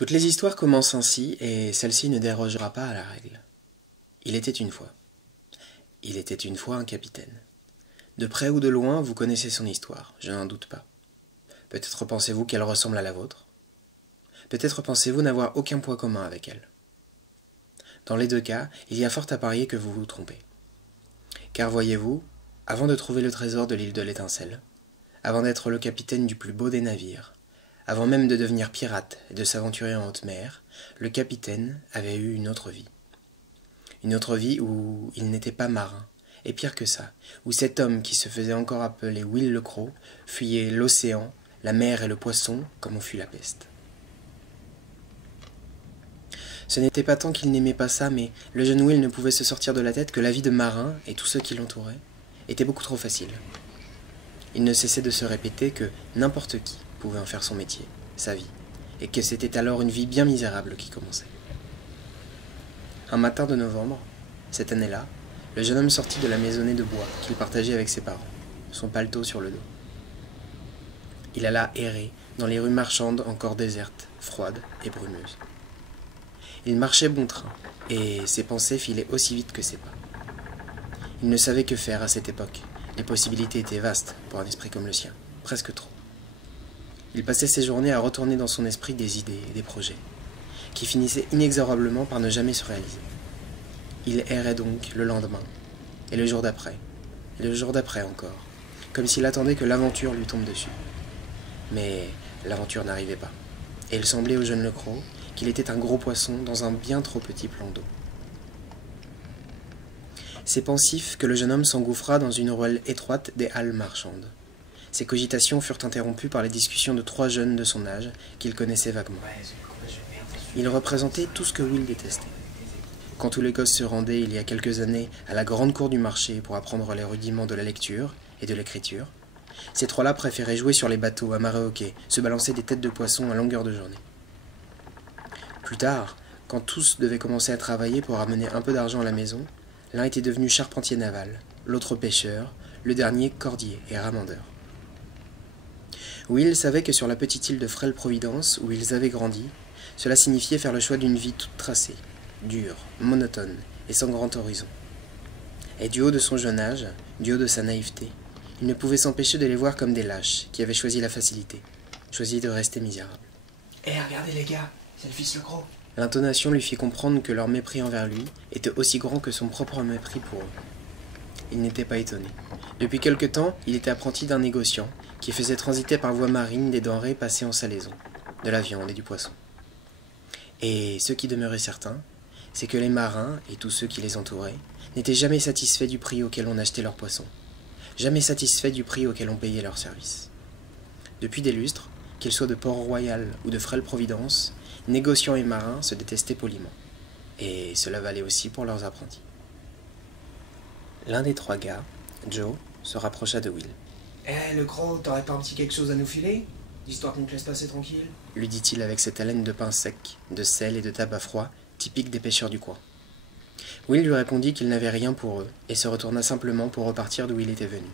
Toutes les histoires commencent ainsi, et celle-ci ne dérogera pas à la règle. Il était une fois. Il était une fois un capitaine. De près ou de loin, vous connaissez son histoire, je n'en doute pas. Peut-être pensez-vous qu'elle ressemble à la vôtre. Peut-être pensez-vous n'avoir aucun point commun avec elle. Dans les deux cas, il y a fort à parier que vous vous trompez. Car voyez-vous, avant de trouver le trésor de l'île de l'Étincelle, avant d'être le capitaine du plus beau des navires, avant même de devenir pirate et de s'aventurer en haute mer, le capitaine avait eu une autre vie. Une autre vie où il n'était pas marin, et pire que ça, où cet homme qui se faisait encore appeler Will le Croc fuyait l'océan, la mer et le poisson comme on fuit la peste. Ce n'était pas tant qu'il n'aimait pas ça, mais le jeune Will ne pouvait se sortir de la tête que la vie de marin, et tous ceux qui l'entouraient, était beaucoup trop facile. Il ne cessait de se répéter que n'importe qui pouvait en faire son métier, sa vie, et que c'était alors une vie bien misérable qui commençait. Un matin de novembre, cette année-là, le jeune homme sortit de la maisonnée de bois qu'il partageait avec ses parents, son paletot sur le dos. Il alla errer dans les rues marchandes encore désertes, froides et brumeuses. Il marchait bon train, et ses pensées filaient aussi vite que ses pas. Il ne savait que faire à cette époque. Les possibilités étaient vastes pour un esprit comme le sien, presque trop. Il passait ses journées à retourner dans son esprit des idées et des projets, qui finissaient inexorablement par ne jamais se réaliser. Il errait donc le lendemain, et le jour d'après, et le jour d'après encore, comme s'il attendait que l'aventure lui tombe dessus. Mais l'aventure n'arrivait pas, et il semblait au jeune Le Croc qu'il était un gros poisson dans un bien trop petit plan d'eau. C'est pensif que le jeune homme s'engouffra dans une ruelle étroite des halles marchandes. Ses cogitations furent interrompues par les discussions de trois jeunes de son âge qu'il connaissait vaguement. Ils représentaient tout ce que Will détestait. Quand tous les gosses se rendaient il y a quelques années à la grande cour du marché pour apprendre les rudiments de la lecture et de l'écriture, ces trois-là préféraient jouer sur les bateaux, amarrer au quai, se balancer des têtes de poissons à longueur de journée. Plus tard, quand tous devaient commencer à travailler pour ramener un peu d'argent à la maison, l'un était devenu charpentier naval, l'autre pêcheur, le dernier cordier et ramandeur. Will savait que sur la petite île de Frêle-Providence, où ils avaient grandi, cela signifiait faire le choix d'une vie toute tracée, dure, monotone et sans grand horizon. Et du haut de son jeune âge, du haut de sa naïveté, il ne pouvait s'empêcher de les voir comme des lâches qui avaient choisi la facilité, choisi de rester misérables. « Hé, regardez les gars, c'est le fils Le Croc !» L'intonation lui fit comprendre que leur mépris envers lui était aussi grand que son propre mépris pour eux. Il n'était pas étonné. Depuis quelque temps, il était apprenti d'un négociant qui faisait transiter par voie marine des denrées passées en salaison, de la viande et du poisson. Et ce qui demeurait certain, c'est que les marins et tous ceux qui les entouraient n'étaient jamais satisfaits du prix auquel on achetait leurs poissons, jamais satisfaits du prix auquel on payait leurs services. Depuis des lustres, qu'ils soient de Port-Royal ou de Frêle-Providence, négociants et marins se détestaient poliment, et cela valait aussi pour leurs apprentis. L'un des trois gars, Joe, se rapprocha de Will. « Hé, Le Croc, t'aurais pas un petit quelque chose à nous filer, histoire qu'on te laisse passer tranquille ?» lui dit-il avec cette haleine de pain sec, de sel et de tabac froid, typique des pêcheurs du coin. Will lui répondit qu'il n'avait rien pour eux, et se retourna simplement pour repartir d'où il était venu.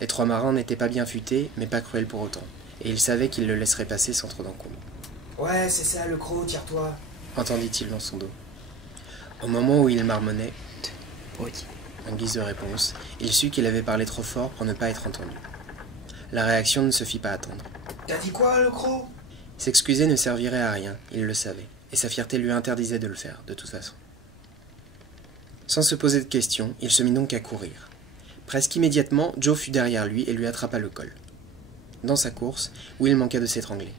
Les trois marins n'étaient pas bien futés, mais pas cruels pour autant, et ils savaient qu'ils le laisseraient passer sans trop d'encombre. « Ouais, c'est ça, Le Croc, tire-toi !» entendit-il dans son dos. Au moment où il marmonnait, en guise de réponse, il sut qu'il avait parlé trop fort pour ne pas être entendu. La réaction ne se fit pas attendre. « T'as dit quoi, Le Croc ?» S'excuser ne servirait à rien, il le savait, et sa fierté lui interdisait de le faire, de toute façon. Sans se poser de questions, il se mit donc à courir. Presque immédiatement, Joe fut derrière lui et lui attrapa le col. Dans sa course, Will manqua de s'étrangler.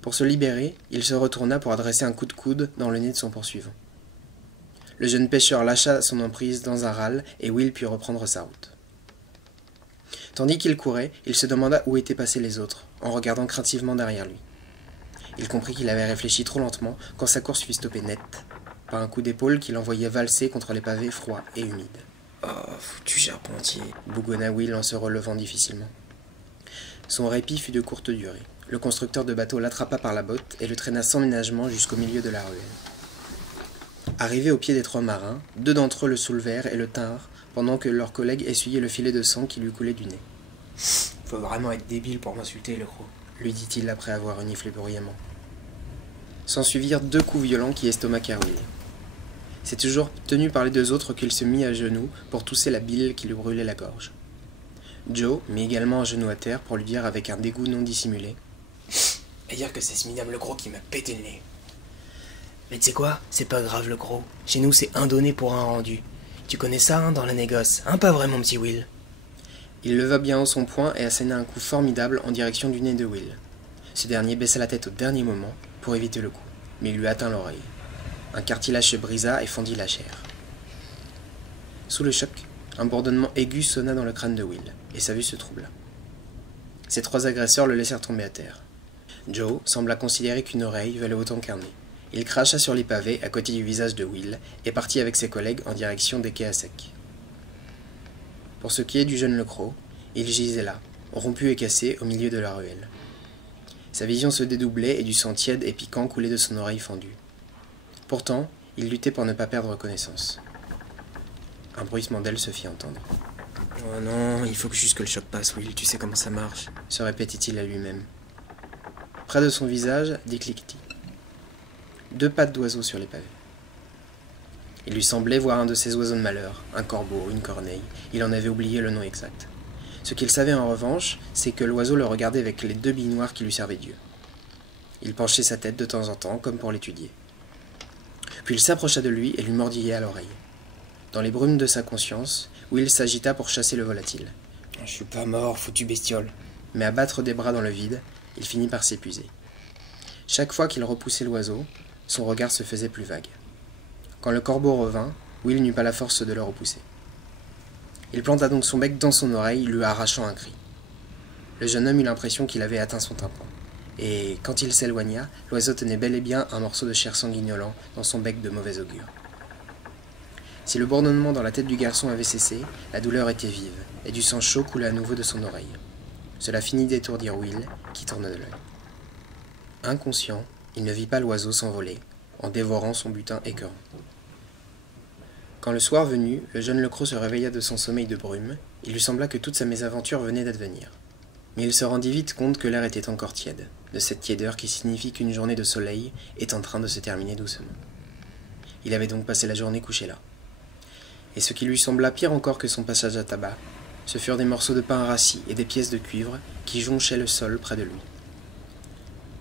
Pour se libérer, il se retourna pour adresser un coup de coude dans le nez de son poursuivant. Le jeune pêcheur lâcha son emprise dans un râle et Will put reprendre sa route. Tandis qu'il courait, il se demanda où étaient passés les autres, en regardant craintivement derrière lui. Il comprit qu'il avait réfléchi trop lentement quand sa course fut stoppée net, par un coup d'épaule qui l'envoyait valser contre les pavés froids et humides. « Oh, foutu charpentier !» bougonna Will en se relevant difficilement. Son répit fut de courte durée. Le constructeur de bateau l'attrapa par la botte et le traîna sans ménagement jusqu'au milieu de la ruelle. Arrivés au pied des trois marins, deux d'entre eux le soulevèrent et le tinrent pendant que leurs collègues essuyaient le filet de sang qui lui coulait du nez. « Faut vraiment être débile pour m'insulter, Le Croc !» lui dit-il après avoir reniflé bruyamment. S'ensuivirent 2 coups violents qui estomacèrent Will. C'est toujours tenu par les 2 autres qu'il se mit à genoux pour tousser la bile qui lui brûlait la gorge. Joe mit également un genou à terre pour lui dire avec un dégoût non dissimulé: Et dire que c'est ce minable gros qui m'a pété le nez. Mais tu sais quoi? C'est pas grave le gros. Chez nous c'est un donné pour un rendu. Tu connais ça, hein, dans la négoce, hein, pas vrai mon petit Will? Il leva bien haut son poing et asséna un coup formidable en direction du nez de Will. Ce dernier baissa la tête au dernier moment pour éviter le coup, mais il lui atteint l'oreille. Un cartilage se brisa et fendit la chair. Sous le choc, un bourdonnement aigu sonna dans le crâne de Will, et sa vue se troubla. Ses 3 agresseurs le laissèrent tomber à terre. Joe sembla considérer qu'une oreille valait autant qu'un nez. Il cracha sur les pavés à côté du visage de Will et partit avec ses collègues en direction des quais à sec. Pour ce qui est du jeune Lecroc, il gisait là, rompu et cassé au milieu de la ruelle. Sa vision se dédoublait et du sang tiède et piquant coulait de son oreille fendue. Pourtant, il luttait pour ne pas perdre connaissance. Un bruissement d'ailes se fit entendre. « Oh non, il faut que juste que le choc passe, Will, tu sais comment ça marche. » se répétait-il à lui-même. Près de son visage, des cliquetis. 2 pattes d'oiseau sur les pavés. Il lui semblait voir un de ces oiseaux de malheur, un corbeau, une corneille, il en avait oublié le nom exact. Ce qu'il savait en revanche, c'est que l'oiseau le regardait avec les 2 billes noires qui lui servaient d'yeux. Il penchait sa tête de temps en temps, comme pour l'étudier. Puis il s'approcha de lui et lui mordillait à l'oreille. Dans les brumes de sa conscience, Will s'agita pour chasser le volatile. Je suis pas mort, foutu bestiole. Mais à battre des bras dans le vide, il finit par s'épuiser. Chaque fois qu'il repoussait l'oiseau, son regard se faisait plus vague. Quand le corbeau revint, Will n'eut pas la force de le repousser. Il planta donc son bec dans son oreille, lui arrachant un cri. Le jeune homme eut l'impression qu'il avait atteint son tympan. Et quand il s'éloigna, l'oiseau tenait bel et bien un morceau de chair sanguignolant dans son bec de mauvais augure. Si le bourdonnement dans la tête du garçon avait cessé, la douleur était vive, et du sang chaud coula à nouveau de son oreille. Cela finit d'étourdir Will, qui tourna de l'œil. Inconscient, il ne vit pas l'oiseau s'envoler, en dévorant son butin écœurant. Quand le soir venu, le jeune Lecroc se réveilla de son sommeil de brume, il lui sembla que toute sa mésaventure venait d'advenir. Mais il se rendit vite compte que l'air était encore tiède, de cette tiédeur qui signifie qu'une journée de soleil est en train de se terminer doucement. Il avait donc passé la journée couché là. Et ce qui lui sembla pire encore que son passage à tabac, ce furent des morceaux de pain rassis et des pièces de cuivre qui jonchaient le sol près de lui.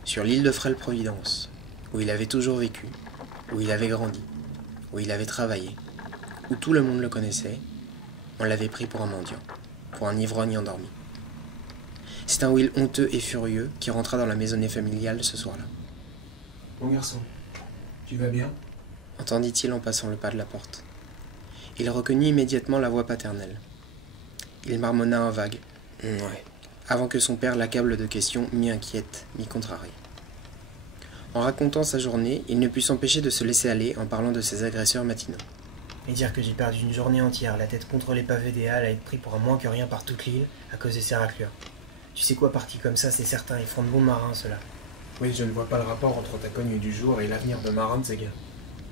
Sur l'île de Frêle-Providence, où il avait toujours vécu, où il avait grandi, où il avait travaillé, où tout le monde le connaissait, on l'avait pris pour un mendiant, pour un ivrogne endormi. C'est un Will honteux et furieux qui rentra dans la maisonnée familiale ce soir-là. Mon garçon, tu vas bien? Entendit-il en passant le pas de la porte. Il reconnut immédiatement la voix paternelle. Il marmonna un vague « Ouais », avant que son père l'accable de questions mi-inquiètes, mi-contrariées. En racontant sa journée, il ne put s'empêcher de se laisser aller en parlant de ses agresseurs matinaux. Et dire que j'ai perdu une journée entière, la tête contre les pavés des halles, à être pris pour un moins que rien par toute l'île, à cause de ces raclures. Tu sais quoi, partis comme ça, c'est certain, ils font de bons marins, ceux-là. Oui, je ne vois pas le rapport entre ta cogne du jour et l'avenir de marin de ces gars.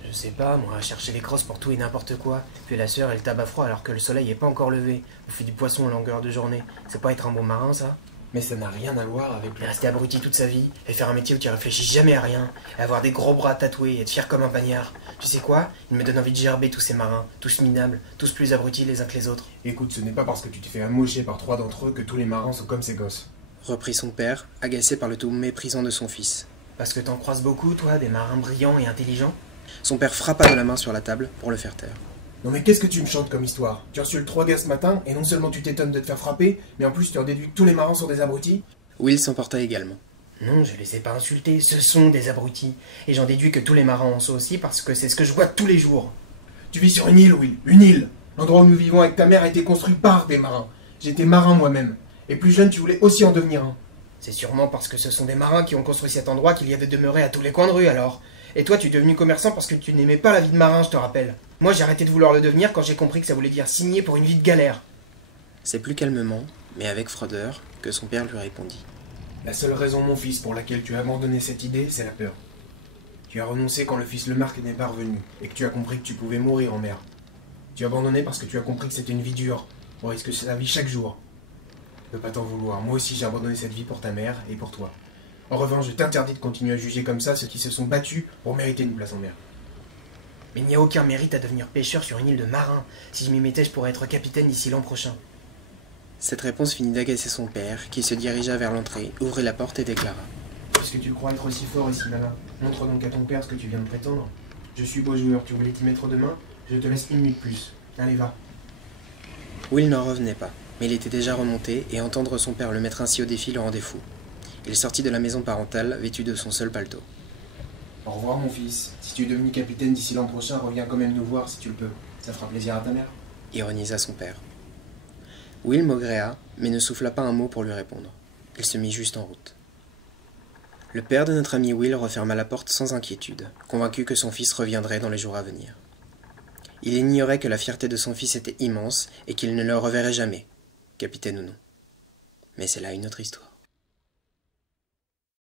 Je sais pas, moi, à chercher les crosses pour tout et n'importe quoi. Puis la sueur et le tabac froid alors que le soleil est pas encore levé. On fait du poisson en longueur de journée. C'est pas être un bon marin, ça? Mais ça n'a rien à voir avec Et rester abruti toute sa vie, et faire un métier où tu réfléchis jamais à rien, et avoir des gros bras tatoués, et être fier comme un pagnard. Tu sais quoi? Il me donne envie de gerber tous ces marins, tous minables, tous plus abrutis les uns que les autres. Écoute, ce n'est pas parce que tu t'es fait amocher par 3 d'entre eux que tous les marins sont comme ces gosses. Reprit son père, agacé par le ton méprisant de son fils. Parce que t'en croises beaucoup, toi, des marins brillants et intelligents? Son père frappa de la main sur la table pour le faire taire. Non mais qu'est-ce que tu me chantes comme histoire? Tu as reçu le 3 gars ce matin, et non seulement tu t'étonnes de te faire frapper, mais en plus tu en déduis que tous les marins sont des abrutis? Will s'emporta également. Non, je les ai pas insultés, ce sont des abrutis. Et j'en déduis que tous les marins en sont aussi parce que c'est ce que je vois tous les jours. Tu vis sur une île, Will, une île. L'endroit où nous vivons avec ta mère a été construit par des marins. J'étais marin moi-même. Et plus jeune, tu voulais aussi en devenir un. C'est sûrement parce que ce sont des marins qui ont construit cet endroit qu'il y avait demeuré à tous les coins de rue alors. Et toi, tu es devenu commerçant parce que tu n'aimais pas la vie de marin, je te rappelle. Moi, j'ai arrêté de vouloir le devenir quand j'ai compris que ça voulait dire signer pour une vie de galère. C'est plus calmement, mais avec froideur, que son père lui répondit. La seule raison, mon fils, pour laquelle tu as abandonné cette idée, c'est la peur. Tu as renoncé quand le fils Lemarque n'est pas revenu, et que tu as compris que tu pouvais mourir en mer. Tu as abandonné parce que tu as compris que c'était une vie dure, on risque sa vie chaque jour. Je ne peux pas t'en vouloir, moi aussi j'ai abandonné cette vie pour ta mère et pour toi. En revanche, je t'interdis de continuer à juger comme ça ceux qui se sont battus pour mériter une place en mer. Mais il n'y a aucun mérite à devenir pêcheur sur une île de marins. Si je m'y mettais, je pourrais être capitaine d'ici l'an prochain. Cette réponse finit d'agacer son père, qui se dirigea vers l'entrée, ouvrit la porte et déclara. Puisque tu crois être aussi fort et si malin, montre donc à ton père ce que tu viens de prétendre. Je suis beau joueur, tu voulais t'y mettre demain? Je te laisse 1 minute plus. Allez, va. Will n'en revenait pas, mais il était déjà remonté, et entendre son père le mettre ainsi au défi le rendait fou. Il sortit de la maison parentale, vêtu de son seul paletot. Au revoir mon fils. Si tu es devenu capitaine d'ici l'an prochain, reviens quand même nous voir si tu le peux. Ça fera plaisir à ta mère. Ironisa son père. Will maugréa, mais ne souffla pas un mot pour lui répondre. Il se mit juste en route. Le père de notre ami Will referma la porte sans inquiétude, convaincu que son fils reviendrait dans les jours à venir. Il ignorait que la fierté de son fils était immense et qu'il ne le reverrait jamais, capitaine ou non. Mais c'est là une autre histoire.